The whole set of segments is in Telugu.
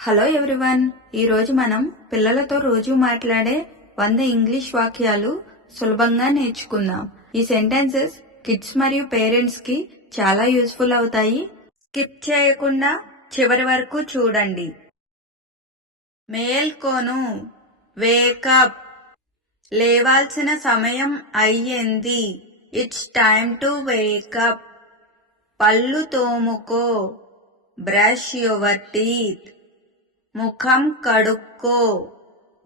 హలో ఎవ్రీవన్, ఈరోజు మనం పిల్లలతో రోజు మాట్లాడే 100 ఇంగ్లీష్ వాక్యాలు సులభంగా నేర్చుకుందాం. ఈ సెంటెన్సెస్ కిడ్స్ మరియు పేరెంట్స్ కి చాలా యూస్ఫుల్ అవుతాయి. స్కిప్ చేయకుండా చివరి వరకు చూడండి. మేల్కొను, వేకప్, లేవాల్సిన సమయం అయ్యింది. It's time to wake up. పళ్ళు తోముకో, బ్రష్ యువర్ టీత్. ముఖం కడుక్కో,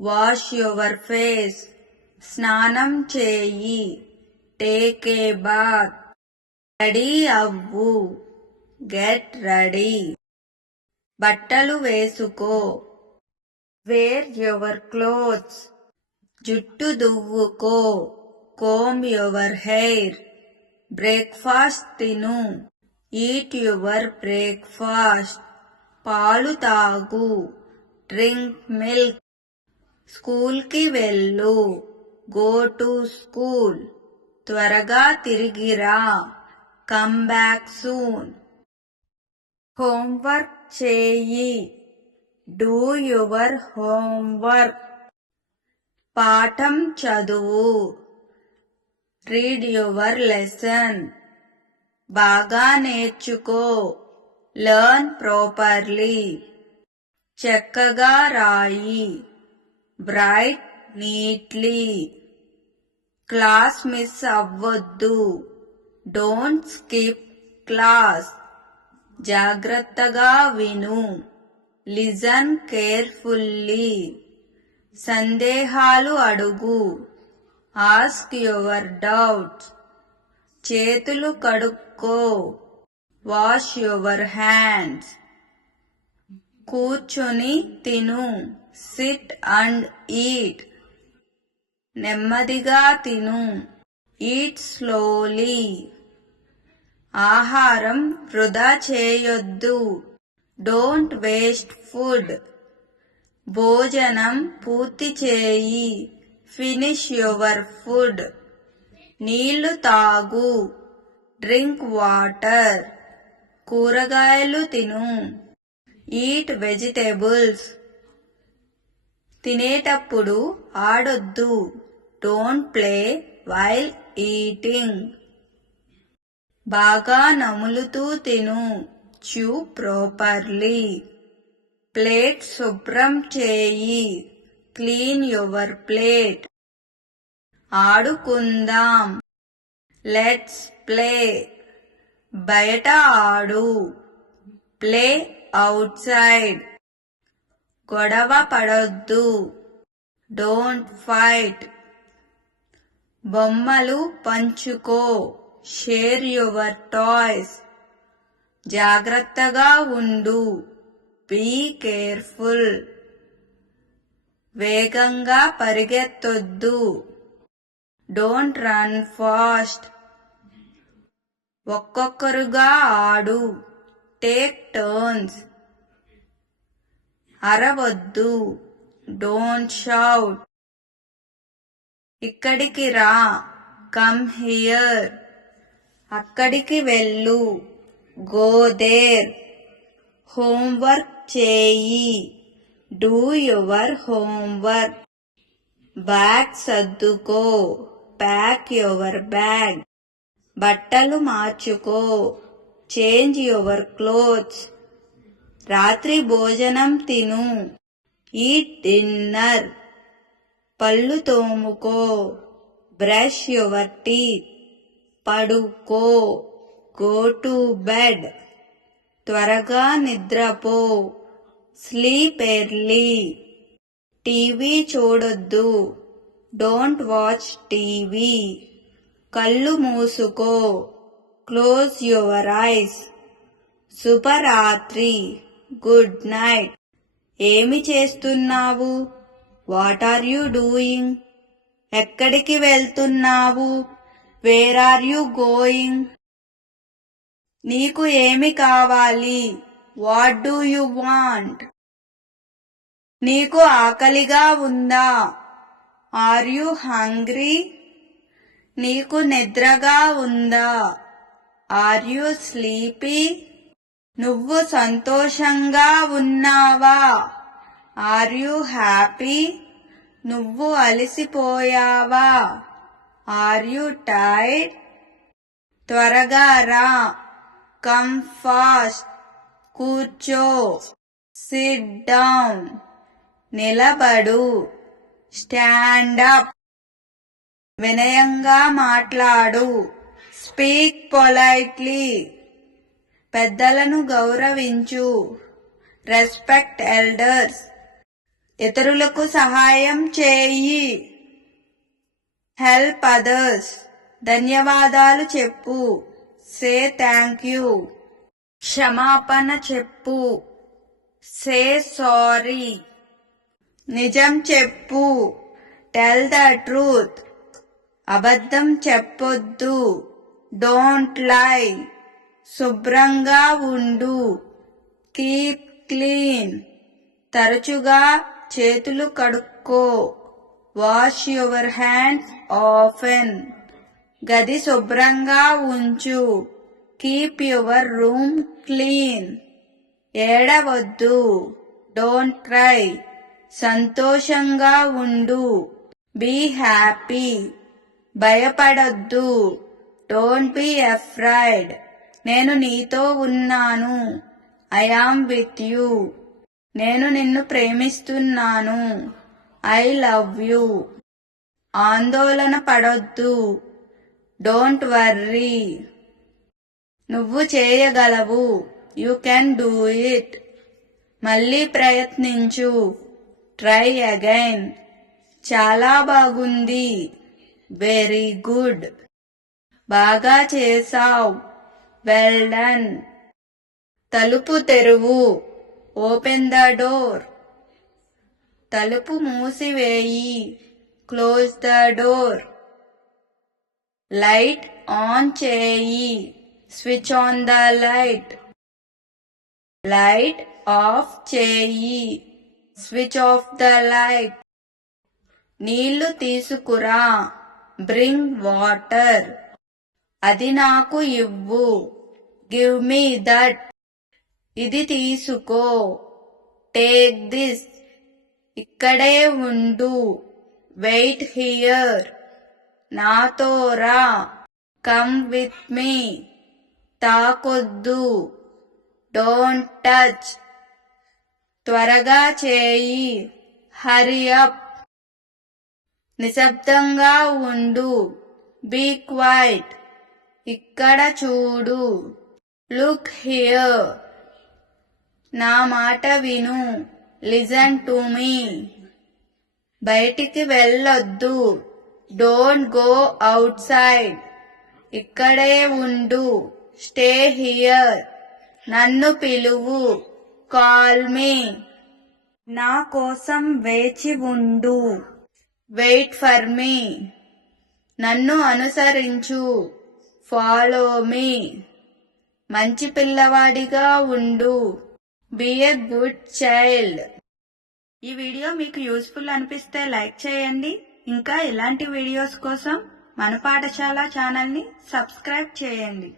వాష్ యువర్ ఫేస్. స్నానం చేయి, టేక్ ఏ బాత్. రెడీ అవ్వు, గెట్ రెడీ. బట్టలు వేసుకో, వేర్ యువర్ క్లోత్స్. జుట్టు దువ్వుకో, కోంబ్ యువర్ హెయిర్. బ్రేక్ఫాస్ట్ తిను, ఈట్ యువర్ బ్రేక్ఫాస్ట్. పాలు తాగు, డ్రింక్ మిల్క్. స్కూల్ కి వెళ్ళు, గో టు స్కూల్. త్వరగా తిరిగిరా, కమ్ బ్యాక్ సూన్. హోంవర్క్ చేయి, డూ యువర్ హోంవర్క్. పాఠం చదువు, రీడ్ యువర్ లెసన్. బాగా నేర్చుకో, లెర్న్ ప్రాపర్లీ. చక్కగా రాయి, బ్రైట్ నీట్లీ. క్లాస్ మిస్ అవ్వొద్దు, డోంట్ స్కిప్ క్లాస్. జాగ్రత్తగా విను, లిజన్ కేర్ఫుల్లీ. సందేహాలు అడుగు, ఆస్క్ యువర్ డౌట్స్. చేతులు కడుక్కో, వాష్ యువర్ హ్యాండ్స్. కూర్చొని తిను, సిట్ అండ్ ఈట్. నెమ్మదిగా తిను, ఈట్ స్లోలీ. ఆహారం వృధా చేయొద్దు, డోంట్ వేస్ట్ ఫుడ్. భోజనం పూర్తి చేయి, ఫినిష్ యువర్ ఫుడ్. నీళ్లు తాగు, డ్రింక్ వాటర్. కూరగాయలు తిను, ఈట్ వెజిటేబుల్స్. తినేటప్పుడు ఆడొద్దు, డోంట్ ప్లే వైల్ ఈటింగ్. బాగా నములుతూ తిను, చ్యూ ప్రాపర్లీ. ప్లేట్ శుభ్రం చేయి, క్లీన్ యువర్ ప్లేట్. ఆడుకుందాం, లెట్స్ ప్లే. బయట ఆడు, ప్లే అవుట్ సైడ్. గొడవ పడొద్దు, డోంట్ ఫైట్. బొమ్మలు పంచుకో, షేర్ యువర్ టాయ్స్. జాగ్రత్తగా ఉండు, బీ కేర్ఫుల్. వేగంగా పరిగెత్తొద్దు, డోంట్ రన్ ఫాస్ట్. ఒక్కొక్కరుగా ఆడు, టేక్ టర్న్స్. అరవొద్దు, డోంట్ షౌట్. ఇక్కడికి రా, కమ్ హియర్. అక్కడికి వెళ్ళు, గో దేర్. హోంవర్క్ చేయి, డూ యువర్ హోంవర్క్. బ్యాగ్ సర్దుకో, ప్యాక్ యువర్ బ్యాగ్. బట్టలు మార్చుకో, చేంజ్ యువర్ క్లోత్స్. రాత్రి భోజనం తిను, ఈట్ డిన్నర్. పళ్ళు తోముకో, బ్రష్ యువర్ టీత్. పడుకో, గో టు బెడ్. త్వరగా నిద్రపో, స్లీప్ ఎర్లీ. టీవీ చూడొద్దు, డోంట్ వాచ్ టీవీ. కళ్ళు మూసుకో, క్లోజ్ యువర్ ఐస్. శుభరాత్రి, గుడ్ నైట్. ఏమి చేస్తున్నావు, వాట్ ఆర్ యు డూయింగ్. ఎక్కడికి వెళ్తున్నావు, వేర్ ఆర్ యు గోయింగ్. నీకు ఏమి కావాలి, వాట్ డూ యు వాంట్. నీకు ఆకలిగా ఉందా, ఆర్ యు హంగ్రీ. నీకు నిద్రగా ఉందా, ఆర్ యు స్లీపీ. నువ్వు సంతోషంగా ఉన్నావా? Are you happy? నువ్వు అలసిపోయావా? Are you tired? త్వరగా రా, కమ్ ఫాస్ట్. కూర్చో, సిట్ డౌన్. నిలబడు, స్టాండ్ అప్. వినయంగా మాట్లాడు, స్పీక్ పొలైట్లీ. పెద్దలను గౌరవించు, రెస్పెక్ట్ ఎల్డర్స్. ఇతరులకు సహాయం చేయి, హెల్ప్ అదర్స్. ధన్యవాదాలు చెప్పు, సే థ్యాంక్ యూ. క్షమాపణ చెప్పు, సే సారీ. నిజం చెప్పు, టెల్ ద ట్రూత్. అబద్ధం చెప్పొద్దు, డోంట్ లై. శుభ్రంగా ఉండు, కీప్ క్లీన్. తరచుగా చేతులు కడుక్కో, వాష్ యువర్ హ్యాండ్స్ ఆఫెన్. గది శుభ్రంగా ఉంచు, కీప్ యువర్ రూమ్ క్లీన్. ఏడవద్దు, డోంట్ క్రై. సంతోషంగా ఉండు, బీ హ్యాపీ. భయపడొద్దు, డోంట్ బీ అఫ్రైడ్. నేను నీతో ఉన్నాను, ఐ యామ్ విత్ యూ. నేను నిన్ను ప్రేమిస్తున్నాను, ఐ లవ్ యూ. ఆందోళన పడొద్దు, డోంట్ వర్రీ. నువ్వు చేయగలవు, యూ కెన్ డూ ఇట్. మళ్ళీ ప్రయత్నించు, ట్రై అగైన్. చాలా బాగుంది, వెరీ గుడ్. బాగా చేసావ్, వెల్ డన్. తలుపు తెరువు, ఓపెన్ ద డోర్. తలుపు మూసివేయి, close the door. Light on చేయి, switch on the light. Light off చేయి, స్విచ్ ఆఫ్ ద లైట్. నీళ్లు తీసుకురా, బ్రింగ్ వాటర్. అది నాకు ఇవ్వు, గివ్ మీ దట్. ఇది తీసుకో, టేక్ దిస్. ఇక్కడే ఉండు, వెయిట్ హియర్. నాతో రా, కమ్ విత్ మీ. తాకొద్దు, డోంట్ టచ్. త్వరగా చేయి, హరి అప్. నిశ్శబ్దంగా ఉండు, బీ క్వైట్. ఇక్కడ చూడు, లుక్ హియర్. నా మాట విను, లిజన్ టు మీ. బయటికి వెళ్ళొద్దు, డోంట్ గో అవుట్ సైడ్. ఇక్కడే ఉండు, స్టే హియర్. నన్ను పిలువు, కాల్ మీ. నా కోసం వేచి ఉండు, వెయిట్ ఫర్ మీ. నన్ను అనుసరించు, ఫాలో మీ. మంచి పిల్లవాడిగా ఉండు, బీ ఎ గుడ్ చైల్డ్. ఈ వీడియో మీకు యూస్ఫుల్ అనిపిస్తే లైక్ చేయండి. ఇంకా ఇలాంటి వీడియోస్ కోసం మన పాఠశాల ఛానల్ని సబ్స్క్రైబ్ చేయండి.